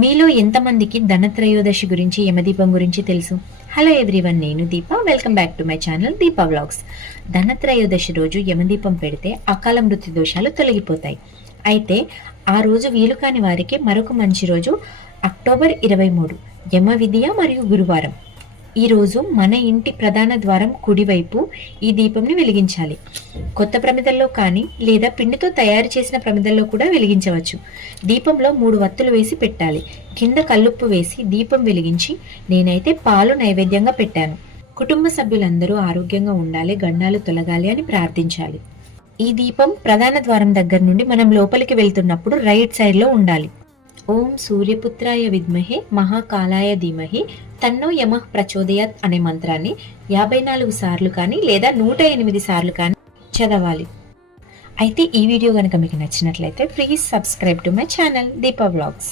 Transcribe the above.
మీలో ఎంతమందికి ధనత్రయోదశి గురించి యమదీపం గురించి తెలుసు? హలో ఎవ్రీవన్, నేను Deepa. Welcome back to my channel Deepa vlogs. Dhanatrayodashi రోజు యమదీపం పెడితే అకాల మృత్యు దోషాలు తొలగిపోతాయి. అయితే ఆ రోజు వీలు కాని వారికి మరొక మంచి రోజు అక్టోబర్ 23 యమ విధియ మరియు గురువారం. ఈరోజు మన ఇంటి ప్రధాన ద్వారం కుడివైపు ఈ దీపంని వెలిగించాలి. కొత్త ప్రమిదల్లో కానీ లేదా పిండితో తయారు చేసిన ప్రమిదల్లో కూడా వెలిగించవచ్చు. దీపంలో 3 వత్తులు వేసి పెట్టాలి. కింద కల్లుప్పు వేసి దీపం వెలిగించి నేనైతే పాలు నైవేద్యంగా పెట్టాను. కుటుంబ సభ్యులందరూ ఆరోగ్యంగా ఉండాలి, గండాలు తొలగాలి అని ప్రార్థించాలి. ఈ దీపం ప్రధాన ద్వారం దగ్గర నుండి మనం లోపలికి వెళ్తున్నప్పుడు రైట్ సైడ్లో ఉండాలి. ఓం సూర్యపుత్రాయ విద్మహే మహాకాలాయ ధీమహి తన్నో యమః ప్రచోదయాత్ అనే మంత్రాన్ని 54 సార్లు కానీ లేదా 108 సార్లు కానీ చదవాలి. అయితే ఈ వీడియో కనుక మీకు నచ్చినట్లయితే please subscribe to my channel Deepa vlogs.